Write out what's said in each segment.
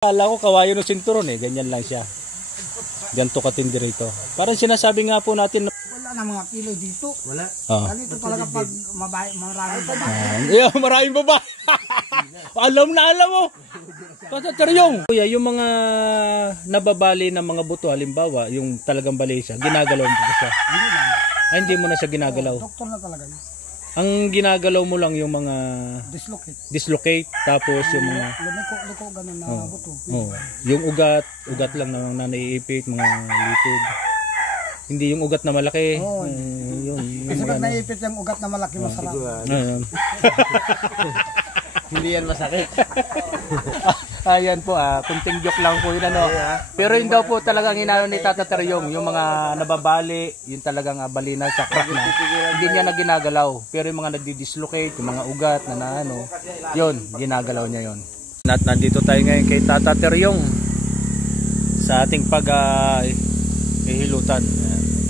Kala ko kawayo ng sinturon eh, ganyan lang siya. Ganto katindi rito. Parang sinasabi nga po natin na wala na mga kilo dito. Wala. Ganito talaga pag maraming babae. Yeah, maraming babae. Alam mo. Tatateryong. Kuya, yung mga nababali ng mga buto, halimbawa, yung talagang bali siya, ginagalaw mo pa siya? Hindi lang. Ay, hindi mo na siya ginagalaw? Doktor na talaga yun. Ang ginagalaw mo lang yung mga dislocate, tapos yung mga liko ganun na buto. Yung ugat lang na naiipit, mga litid. Hindi yung ugat na malaki. Yung kasi pag naiipit yung ugat na malaki, masarap. Hindi yan masakit. Ayan po, kunting joke lang po yun Pero yun daw po talagang inano ni Tata Teryong, yung mga nababali, yung talagang balina sa crack na, hindi niya na ginagalaw. Pero yung mga nagdi-dislocate, yung mga ugat na yun, ginagalaw niya yun. Nandito tayo ngayon kay Tata Teryong sa ating pag-ihilutan.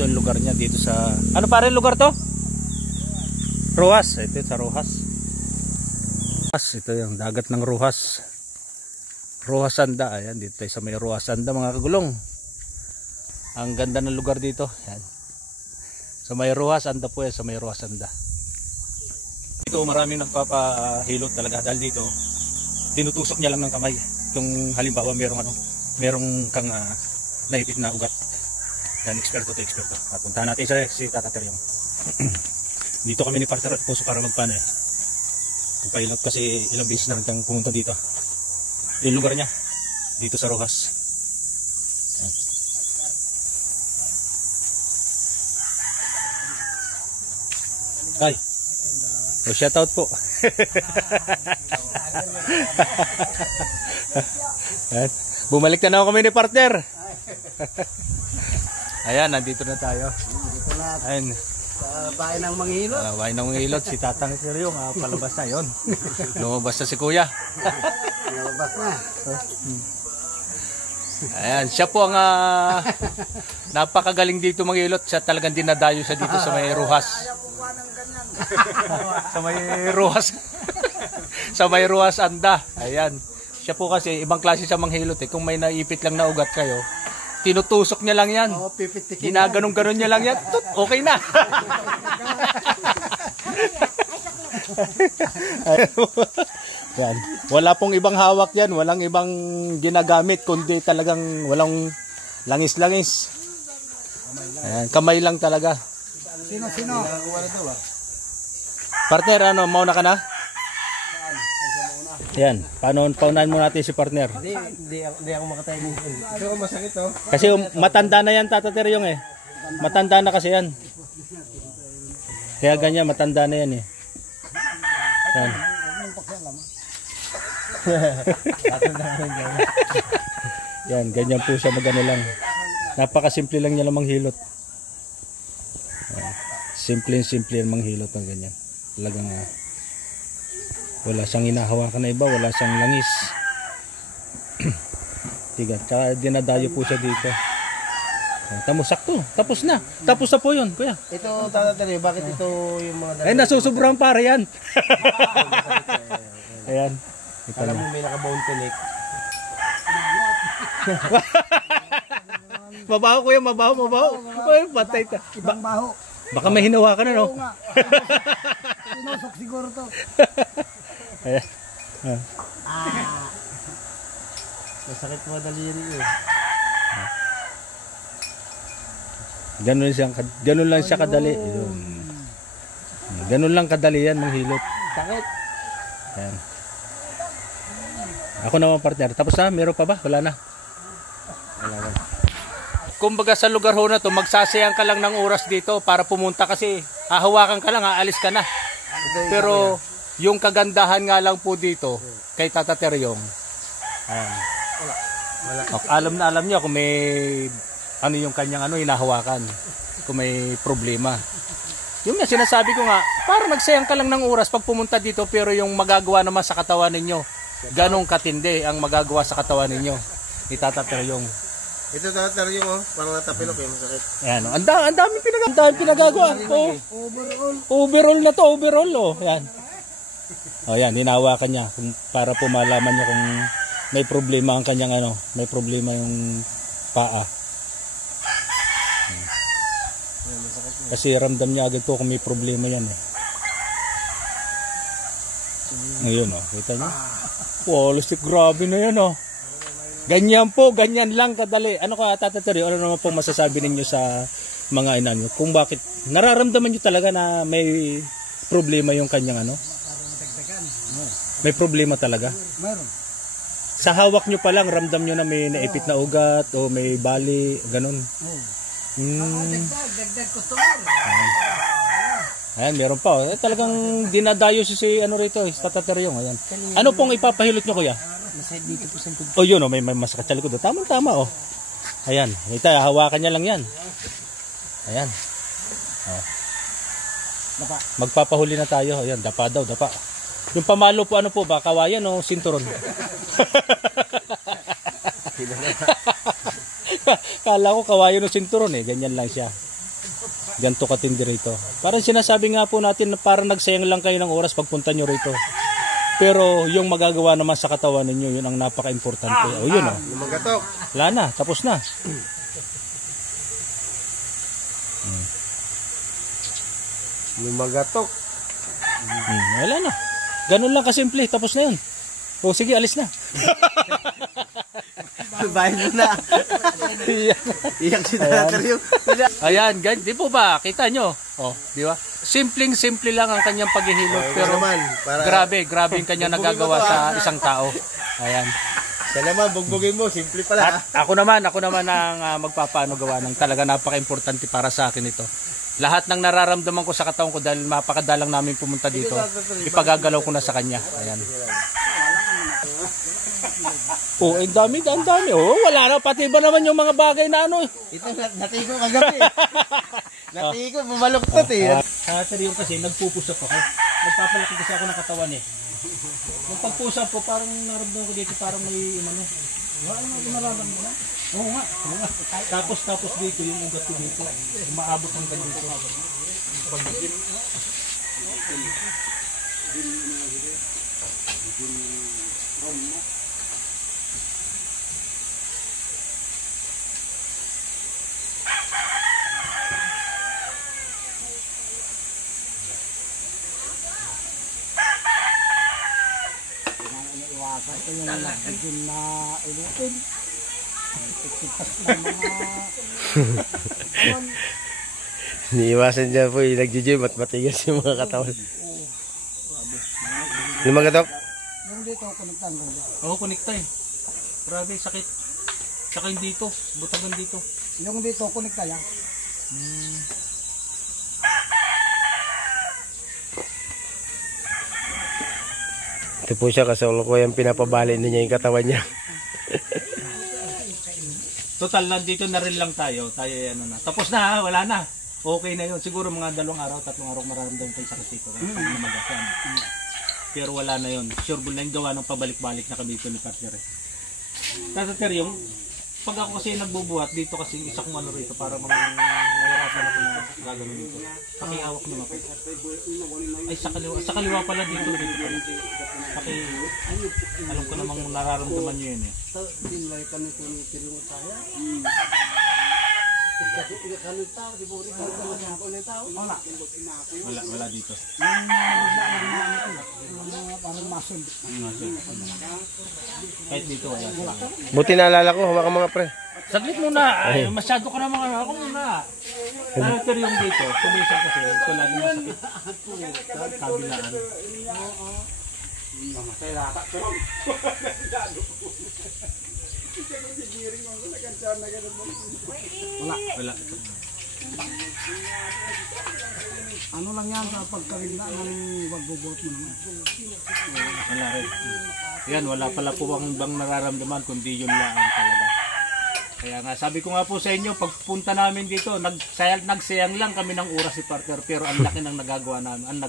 Ito yung lugar niya dito sa, ano pa rin lugar to? Rojas, ito sa Rojas. Ito yung dagat ng Rojas. Rojas Anda. Ayan, dito tayo sa may Rojas Anda mga kagulong. Ang ganda ng lugar dito. Ayan. Sa may Rojas Anda po yan, sa may Rojas Anda. Dito maraming nagpapahilot talaga dahil dito tinutusok niya lang ng kamay. Kung halimbawa merong kang naipit na ugat. Yan, eksperto. At puntahan natin si Tata Teryong. Dito kami ni Partner at Puso para magpana Pailot kasi ilang beses na rin tayong pumunta dito. Yung lugar niya dito sa Rojas. Ay. Shout out po. Bumalik na kami ni Partner. Ayan, nandito na tayo. Dito na. Ayan. Bahay ng Manghilot. Bahay ng Manghilot, si Tatang Teryong, palabas na yon. Lumabas na si Kuya. Lumabas na. Ayan, siya po ang napakagaling dito Manghilot. Siya talagang dinadayo siya dito sa may Rojas. Sa may Rojas. Sa may Rojas Anda. Ayan. Siya po kasi ibang klase sa Manghilot Kung may naipit lang na ugat kayo, tinutusok niya lang yan. Ginaganong-ganon niya lang yan. Okay na. Yan. Wala pong ibang hawak yan. Walang ibang ginagamit. Kundi talagang walang langis-langis. Ayan. Kamay lang talaga. Sino? Partner, mauna ka na? Yan, paunahan mo natin si Partner. Hindi ako makatayo dito. Pero masakit Kasi matanda na yan Tata Teryong Matanda na kasi yan. Kaya ganyan, matanda na yan Yan. Yan, ganyan po siya magano lang. Napakasimple lang niya lang manghilot. Simple ang manghilot ng ganyan. Talagang wala siyang hinahawakan na iba, wala siyang langis. Tiga, tsaka dinadayo po siya dito. Sakto, tapos na po yun, Kuya. Ito, Tata Teryong, bakit ito yung mga ay, nasusobrang para yan. Ayan. Alam mo may naka-bone connect. Mabaho Kuya, mabaho. Ay, patay ka. Ibang baho. Baka may hinawakan na, no? Oo nga. Sinusok siguro to. Ayan. Masakit mga daliri Ganun lang siya kadali. Ganun lang kadali yan manghilot. Sakit. Ayan. Ako naman Partner. Tapos na? Meron pa ba? Wala na. Kumbaga sa lugar ho na to, magsasayang ka lang ng oras dito para pumunta kasi hahawakan ka lang, aalis ka na. Pero yung kagandahan nga lang po dito kay Tata Teryong. Alam niya kung may yung kanyang hinahawakan. Kung may problema. Yung nga sinasabi ko nga, para magsayang ka lang ng oras pag pumunta dito pero yung magagawa naman sa katawan ninyo, ganong katindi ang magagawa sa katawan ninyo ni Tata Teryong. Ito Tata Teryong parang natapilok masakit. Ayan ang dami pinagagawa. Overall na to, overall Yan. Yan, hinahawakan niya para po malaman niya kung may problema ang kanyang ano, may problema yung paa. Kasi ramdam niya agad ko kung may problema yan eh. Ngayon oh, kita niyo? Wow, lustik, grabe na yan oh. Ganyan po, ganyan lang kadali. Ano ka Tata Teryo, ano naman pong masasabi ninyo sa mga inanyo? Kung bakit nararamdaman niyo talaga na may problema yung kanyang ano? May problema talaga? Meron. Sa hawak nyo pa lang, ramdam nyo na may naipit na ugat o may bali, ganun. Dagdag customer. Ayan, meron pa. Eh, talagang dinadayo si ano rito, Tata Teryo. Ayan. Ano pong ipapahilot nyo kuya? Masaya dito po sa Oh yun oh, may masakit sa likod. Tama oh. Ayan, ito, hawakan niya lang yan. Ayan. Oh. Magpapahuli na tayo. Ayan, dapa daw, dapa. Yung pamalo po, ano po ba? Kawayan o sinturon? Kala ko kawayan o sinturon eh. Ganyan lang siya. Ganto katindi rito. Parang sinasabi nga po natin na parang nagsayang lang kayo ng oras pagpunta nyo rito. Pero yung magagawa naman sa katawan ninyo, yun ang napaka-importante. O yun o. Lumagatok. Wala na, tapos na. Lumagatok. Wala na. Ganun lang kasimple, tapos na yun. O sige, alis na. Bayan mo na. Iyak si Tata Teryo. Ayan, di po ba? Kita nyo? Oh, di ba? Simpleng-simple lang ang kanyang paghihilot. Pero naman, para... grabe yung kanya nagagawa sa isang tao. Ayan. Siya naman, bugbugin mo. Simple pala. At ako naman ang magpapaano gawa ng talaga napaka-importante para sa akin ito. Lahat ng nararamdaman ko sa katawan ko dahil mapakadalang namin pumunta dito, ipagagalaw ko na sa kanya. Ayan. Oh, ang dami. Oh, wala na. Pati ba naman yung mga bagay na ano. Ito, natigo kagabi. Natigo, bumaluktot eh. Sa yung kasi, nagpupusap ako. Nagpapalaki kasi ako ng katawan eh. Nung pagpusap ko, parang naramdaman ko dito, parang may ano. Wala naman nararamdaman. Oo nga. Tapos dito, yung ugat ko dito. Umaabot ng ganito. Ito yung nagiging na ilutin. Niiwasan dyan po, nag-gym at matigas yung mga katawan. Lumagatok? Yung dito, kunigtan ko. Oo, kunikta eh. Grabe, sakit. Saka yung dito, butagan dito. Yung dito, kunigta yan. Ito po siya kasi ko yung pinapabali niya yung katawan niya. Total, nandito na rin lang tayo. Ano na. Tapos na, wala na. Okay na yun. Siguro mga 2 araw, 3 araw mararamdaman kayo sakit dito. Pero wala na yun. Sure na yung gawa ng pabalik-balik na kami dito ni partner eh. Tata Teryo, pag ako kasi nagbubuhat dito kasi isa kong ano rito para mahirapan ako na gagawin dito. Pakihawak nyo ako. Ay sa kaliwa pala dito pala. Alam ko namang nararamdaman nyo yun eh. Wala dito. Parang masun. Kahit dito wala. Buti naalala ko, hawakan mga pre. Saglit muna. Ay, masyado ka naman ako muna. Pero yung dito, tumisan kasi ito lagi masakit. Kabilaan. Wala. Ano lang yan sa pagkagigla ng wagbubot mo naman. Wala rin. Yan, wala pala po bang nararamdaman kundi yun lang talaga. Kaya nga, sabi ko nga po sa inyo, pagpunta namin dito, nagsayang lang kami ng oras si partner, pero ang laki ng nagagawa namin, ang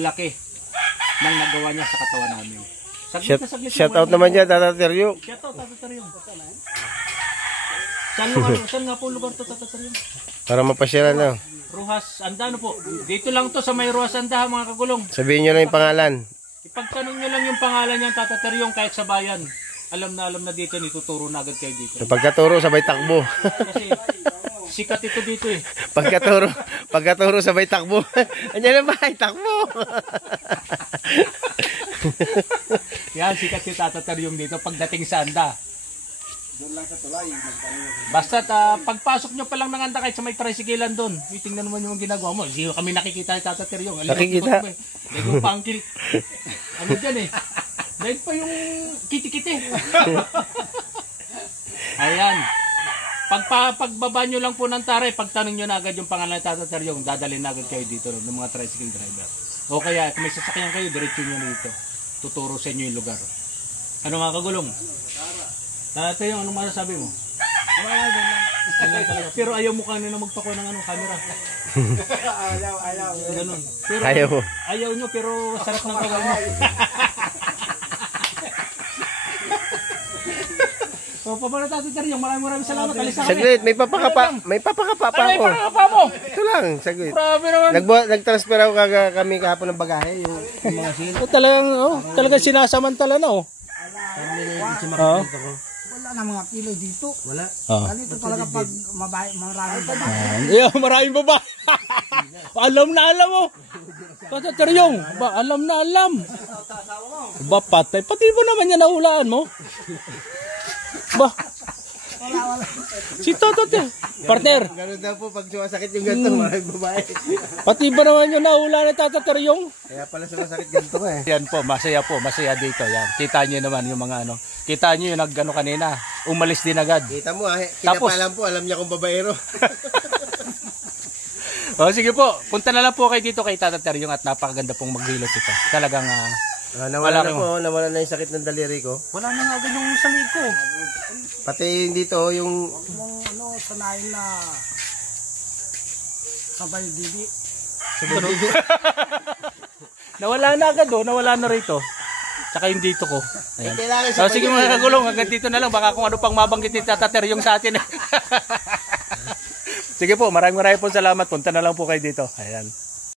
laki ng nagawa niya sa katawan namin. Shout out naman dyan, Tata Teryo. Shout out, Tata Teryo. Saan nga po lugar to, Tata Teryo? Para mapasyalan na. Rojas Anda, ano po? Dito lang to sa may Rojas Anda, mga kagulong. Sabihin nyo na yung pangalan. Ipagtanong nyo lang yung pangalan niya, Tata Teryo, kahit sa bayan. alam na dito, nituturo na agad kayo dito. Pagkaturo sabay takbo. Kasi sikat ito dito eh. Pagkaturo sabay takbo. Andiyan na ba? Takbo. Yan, sikat si Tata Taryong dito pagdating sa anda. Doon lang sa tulay. Basta pagpasok nyo pa lang ng anda kahit sa may tricyclean doon, tingnan naman yung ginagawa mo. Hindi kami nakikita ni Tata Taryong. Nakikita. Lego pangkil. Ano dyan eh. Dahil pa yung kiti-kiti. Ayan. Pagbaba nyo lang po ng taray, pagtanong nyo na agad yung pangalan ni Tata Taryong, dadalhin na agad kayo dito ng mga tricycle driver. O kaya, kung may sasakyan kayo, diretso nyo dito. Tuturo sa inyo yung lugar. Ano mga kagulong? Tata Taryong, anong masasabi mo? Pero ayaw mo kanina magpako ng camera. Ayaw. Ganun. Pero, ayaw nyo, pero sarap ng kawal mo. So, paano Tata Taryong, maraming salamat. Saglit, may papakapa pa Ano ako. yung papakapa mo? Ito lang, saglit. Grabe naman. Nag-transfer ako kami kahapon ng bagahe, yung mga sin. Talagang sinasamantala na Wala na mga kilo dito. Wala. Ganito talaga pag maraming babae. Maraming baba. Alam na alam mo. Tata Taryong, alam na alam. Ba patay, pati ba naman yan nahulaan mo? Ba? Wala. Si Tata partner. Ganun daw po pag sumasakit yung ganito, maraming babae. Pati ba naman yung nahula ni Tata Taryong? Kaya pala sumasakit ganito ka eh. Yan po, masaya dito. Yan. Kita niyo naman yung mga ano. Kita niyo yung nagano kanina. Umalis din agad. Kita mo Tapos, kinapalam po, alam niya kung babaero. O sige po, punta na lang po kayo dito kay Tata Taryong at napakaganda pong maghilot ito. Talagang Nawala na yung sakit ng daliri ko. wala na nga agad yung salig ko. Pati dito yung Sanayin na sabay didi. Nawala na agad nawala na rito. Tsaka yung dito ko. Ayan. kailangan So, sige mga kagulong, hanggang dito na lang. Baka kung ano pang mabanggit ni Tata Taryong sa atin. Sige po, maraming po salamat. Punta na lang po kayo dito. Ayan.